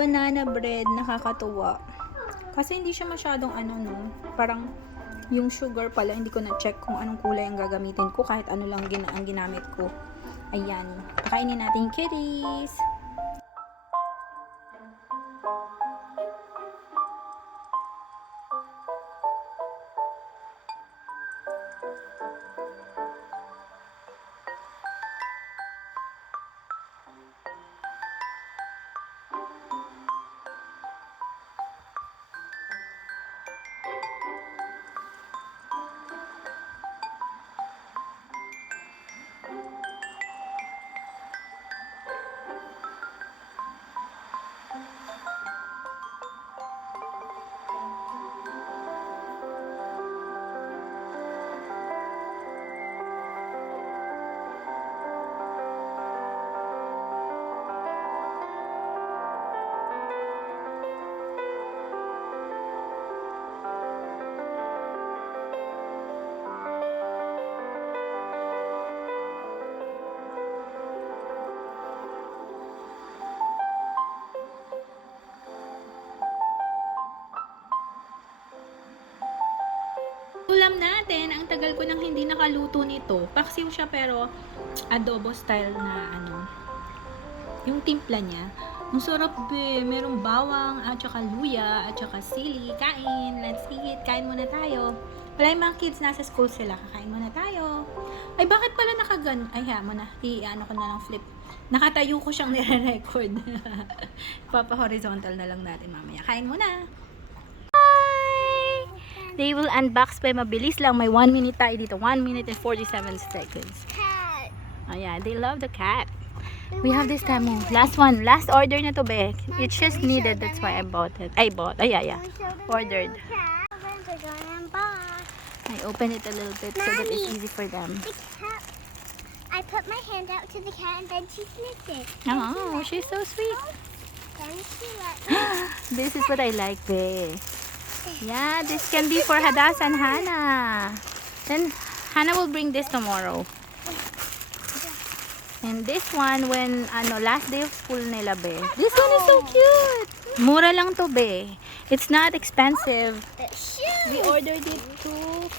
banana bread, nakakatuwa. Kasi hindi siya masyadong no, parang yung sugar pala, hindi ko na-check kung anong kulay ang gagamitin ko, kahit ano lang ang ginamit ko. Ayan, pakainin natin yung kitties. Ulam natin, ang tagal ko nang hindi nakaluto nito. Paksiw siya pero adobo style na yung timpla niya. Ang sarap merong bawang at saka luya at saka sili. Kain, let's eat. Kain muna tayo. Wala yung mga kids, nasa school sila. Kakain muna tayo. Ay, bakit pala ay, mo na. Ano ko na lang flip. Nakatayo ko siyang nire-record. Papa-horizontal na lang natin mamaya. Kain muna. They will unbox by mabilis lang. May 1 minute tayo dito. 1 minute and 47 seconds. Cat. Oh yeah, they love the cat. We have this time. Last one. Last order na to, be. It just needed. That's why I bought it. I bought. Oh yeah. Ordered. I open it a little bit so that it's easy for them. The cat. I put my hand out to the cat and then she sniffed it. Oh, she's so sweet. Then she let me. This is what I like, be. Yeah, this can be for Hadas and Hannah. Then Hannah will bring this tomorrow. And this one when last day of school nila, be. This one is so cute. Mura lang to, be. It's not expensive. We ordered it too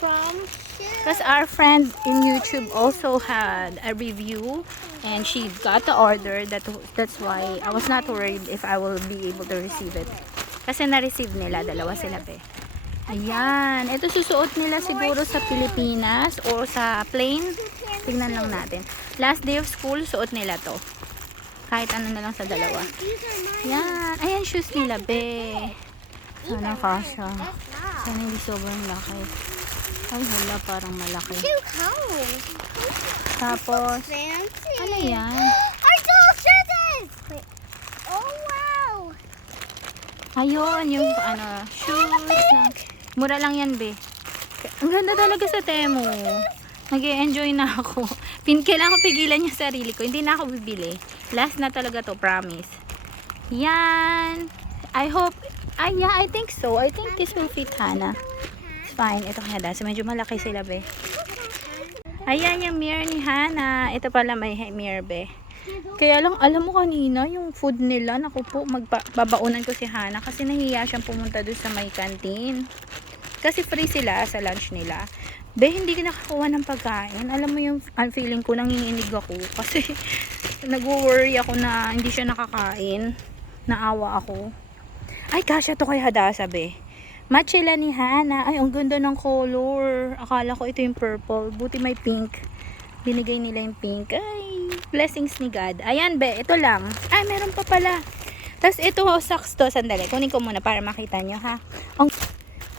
because our friend in YouTube also had a review and she got the order. That's why I was not worried if I will be able to receive it. Kasi na-receive nila, dalawa sila, be. Ayan. Ito susuot nila siguro sa Pilipinas o sa plane. Tignan lang natin. Last day of school, suot nila to. Kahit ano na lang sa dalawa. Ayan. Ayan, shoes nila, be. Sana kasha. Sana hindi sobrang laki. Ay, wala, parang malaki. Too cold. Tapos, Fancy. ano yan? Our doll shoes. Wait. Oh wow. Ayun, yung shoes na. Mura lang yan, be. Ang ganda talaga sa Temu. Nag-e-enjoy na ako. Kailangan ko pigilan yung sarili ko. Hindi na ako bibili. Last na talaga to, promise. Yan. I hope, yeah, I think so. I think this will fit Hannah. It's fine. Ito kaya dahil. So, medyo malaki sila, be. Ayan yung mirror ni Hannah. Ito pala may mirror, be. Kaya lang, alam mo kanina, yung food nila, naku po, babaunan ko si Hannah kasi nahiya siyang pumunta doon sa may canteen. Kasi free sila sa lunch nila. Be, hindi ka nakakuha ng pagkain. Alam mo yung feeling ko, nanginginig ako. Kasi nag-worry ako na hindi siya nakakain. Naawa ako. Ay, kasya to kay Hadasa, be. Match sila ni Hannah. Ay, ang ganda ng color. Akala ko ito yung purple. Buti may pink. Binigay nila yung pink. Ay, blessings ni God. Ayan, be. Ito lang. Ay, meron pa pala. Tapos ito, socks to. Sandali. Kunin ko muna para makita nyo, ha.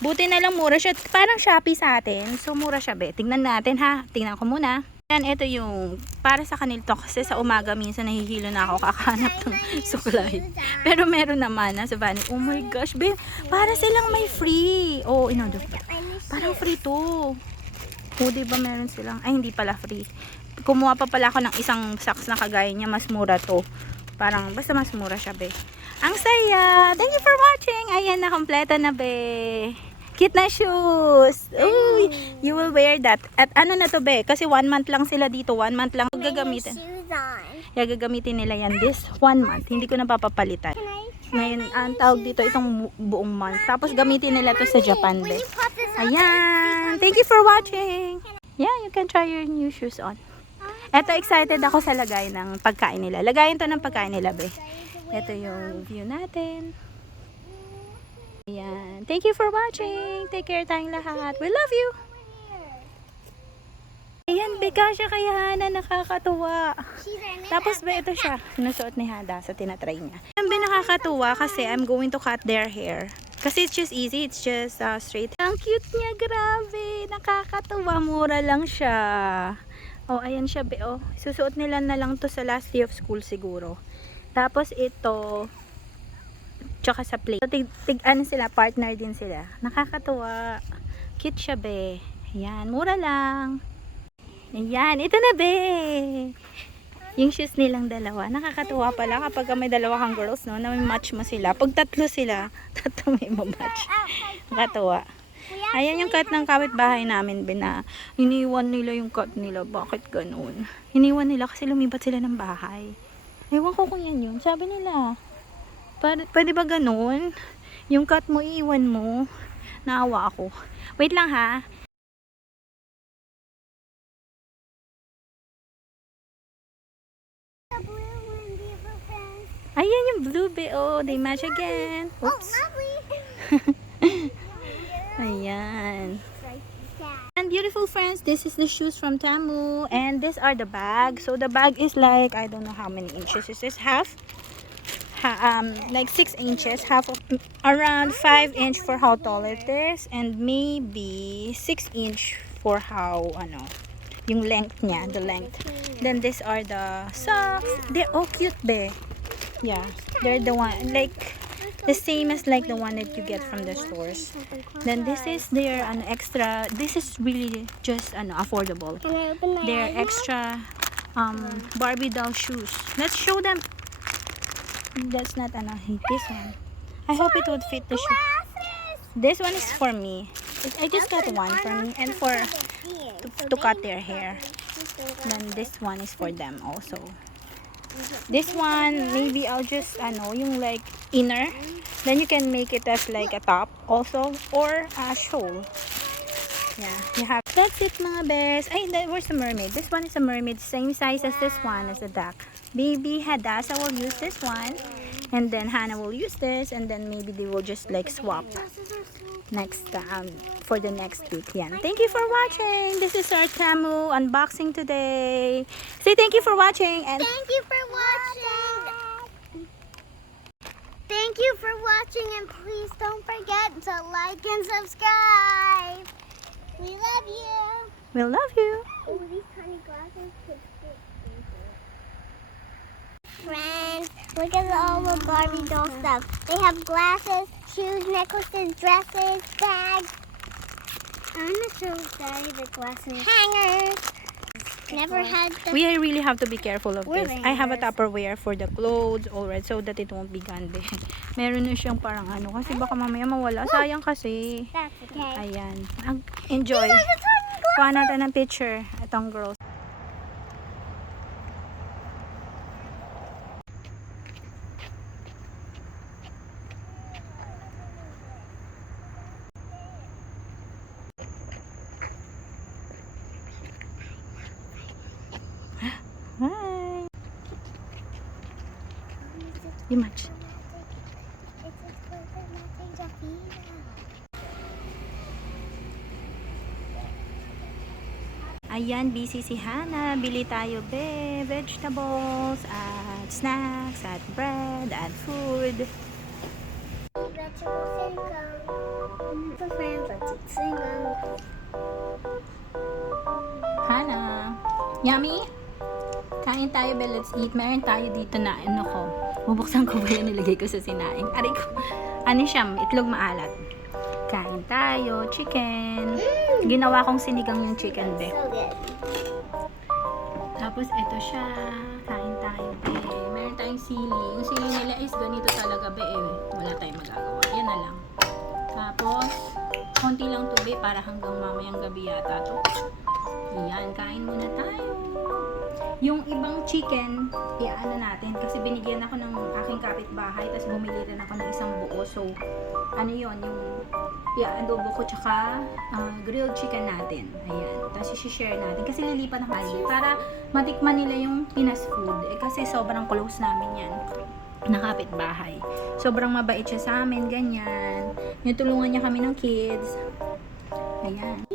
Buti na lang mura siya. Parang Shopee sa atin. So, mura siya, be. Tingnan natin, ha. Tingnan ko muna. Yan, ito yung para sa kanil to. Kasi sa umaga, minsan nahihilo na ako kakahanap ng suklay. Pero meron naman, sa Vanny. Oh my gosh, be. Para silang may free. Oh, parang free to. O, diba meron silang, ay hindi pala free. Kumuha pa pala ako ng isang socks na kagaya niya, mas mura to. Parang, basta mas mura siya, be. Ang saya! Thank you for watching! Ayan na, kompleto na, be. Cute na shoes! Uy, you will wear that. At ano na to, be? Kasi 1 month lang sila dito. 1 month lang gagamitin. Gagamitin nila yan this 1 month. Hindi ko na papapalitan. Can I Ngayon, ang tawag dito itong buong month. Tapos gamitin nila to sa Japan, When be. you pop this up, Ayan. Thank you for watching. Yeah, you can try your new shoes on. Eto, excited ako sa lagay ng pagkain nila. Lagayin to ng pagkain nila, be. Ito yung view natin. Ayan. Thank you for watching. Take care tayong lahat. We love you. Ayan, beka siya kay Hana. Nakakatuwa. she's our new Tapos ba ito siya, sinusuot ni Hada sa tinatry niya. Ang nakakatuwa kasi I'm going to cut their hair. Kasi it's just easy, it's just straight. Ang cute niya, grabe. Nakakatuwa, mura lang siya. Oh, ayan siya, be. Oh, susuot nila na lang to sa last day of school siguro. Tapos ito, tsaka sa play. So, ano sila, partner din sila. Nakakatuwa. Cute siya, be. Ayan, mura lang. Ayan, ito na, be. Yung shoes nilang dalawa. Nakakatuwa pala kapag may dalawa kang girls, no, na may match mo sila. Pag tatlo sila, tatlo may match. Nakakatuwa. Ayan yung cut ng kapitbahay namin, bina. Iniwan nila yung cut nila. Bakit ganun? Iniwan nila kasi lumipat sila ng bahay. Ewan ko kung yan yun. Sabi nila, pwede ba ganun? Yung cut mo, iiwan mo. Naawa ako. Wait lang ha. The blue one, beautiful friends. Ayan yung blue, be. Oh, they match again. Oh, Oops. lovely. Ayan. Yeah. And beautiful friends, this is the shoes from Tamu, and these are the bag. So the bag is like, I don't know how many inches is this, like 6 inches, half of around 5 inch for how tall it is, and maybe 6 inch for how yung length niya, the length. Then these are the socks. They're all cute, be. Yeah, they're the one like the same as like the one that you get from the stores. Then this is their extra. This is really just affordable. Can I open my They're eyes now? extra Barbie doll shoes. Let's show them. That's not this one. I hope it would fit the shoe. Glasses. This one is for me. I just got one for me and for to cut their hair. Then this one is for them also. This one maybe I'll just yung like inner. Then you can make it as like a top also or a shawl. Yeah, you have. That's it, mga bears. Ay, where's the mermaid? This one is a mermaid, same size as this one, as the duck. Baby Hadassah will use this one, and then Hannah will use this, and then maybe they will just like swap next for the next week. Yan. Thank you for watching. This is our Tamu unboxing today. Say thank you for watching and Thank you for watching. Thank you for watching, and please don't forget to like and subscribe. We love you. we'll love you. Oh, these tiny glasses could fit into it. Friends, look at all the Barbie doll stuff. They have glasses, shoes, necklaces, dresses, bags. I'm gonna show Daddy the glasses. Hangers. Never had the. We really have to be careful of this. I have a Hangers. Tupperware for the clothes already so that it won't be gande. Meron na siyang parang kasi baka mamaya mawala. Sayang kasi. That's okay. Ayan. Enjoy. These are the tiny glasses. Kuha natin ng picture. Itong girls. Hi. You match. Ayan, busy si Hannah. Bili tayo, be. Vegetables, at snacks, at bread, at food. Hannah, yummy? Kain tayo, be. Let's eat. Meron tayo dito na, ko. Bubuksan ko ba yan, nilagay ko sa sinaing. Aray ko. Ano siya? Itlog maalat. Kain tayo. Chicken. Ginawa kong sinigang yung chicken, be. So good. Tapos ito siya. Kain tayo, be. Meron tayong sili. Yung sili nila is ganito talaga, be. Wala tayong magagawa. Yan na lang. Tapos, konti lang to, be. Para hanggang mamayang gabi yata to. Yan. Kain muna tayo. Yung ibang chicken, iaano natin. Kasi binigyan ako ng aking kapitbahay, tapos bumili rin ako ng isang buo. So, ano yun, yung iaandobo ko, tsaka grilled chicken natin. Ayan. Tapos i-share natin. Kasi lilipat na kami para matikman nila yung Pinas food. Eh, kasi sobrang close namin yan na kapitbahay. Sobrang mabait siya sa amin, ganyan. Yung tulungan niya kami ng kids. Ayan.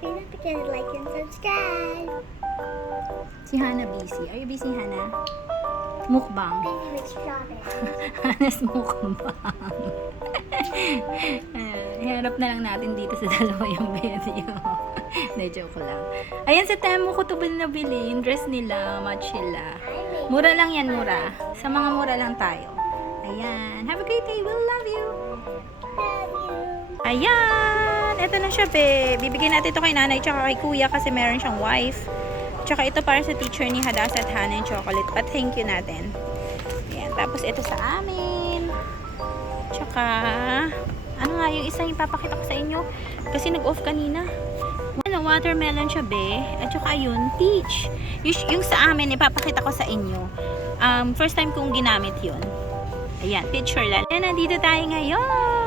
Don't forget to like and subscribe. Si Hana busy. Are you busy, Hana? Mukbang. Busy with strawberry. Hana's mukbang. Hiharap na lang natin dito sa dalawa yung video. Hindi, joke lang. Ayan, sa Temu ko ito nabili. Yung dress nila, match sila. Mura lang yan, mura. Sa mga mura lang tayo. Ayan. Have a great day. We'll love you. Love you. Ayan! Ito na siya, be. Bibigyan natin ito kay nanay tsaka kay kuya kasi meron siyang wife. Tsaka ito para sa teacher ni Hadas at Hana yung chocolate. But thank you natin. Ayan. Tapos ito sa amin. Tsaka, ano nga yung isa yung papakita ko sa inyo? Kasi nag-off kanina. Ano, watermelon siya, be. At tsaka yun, peach. Yung sa amin, ipapakita ko sa inyo. First time kong ginamit yun. Ayan, picture lang. Ayan, nandito tayo ngayon.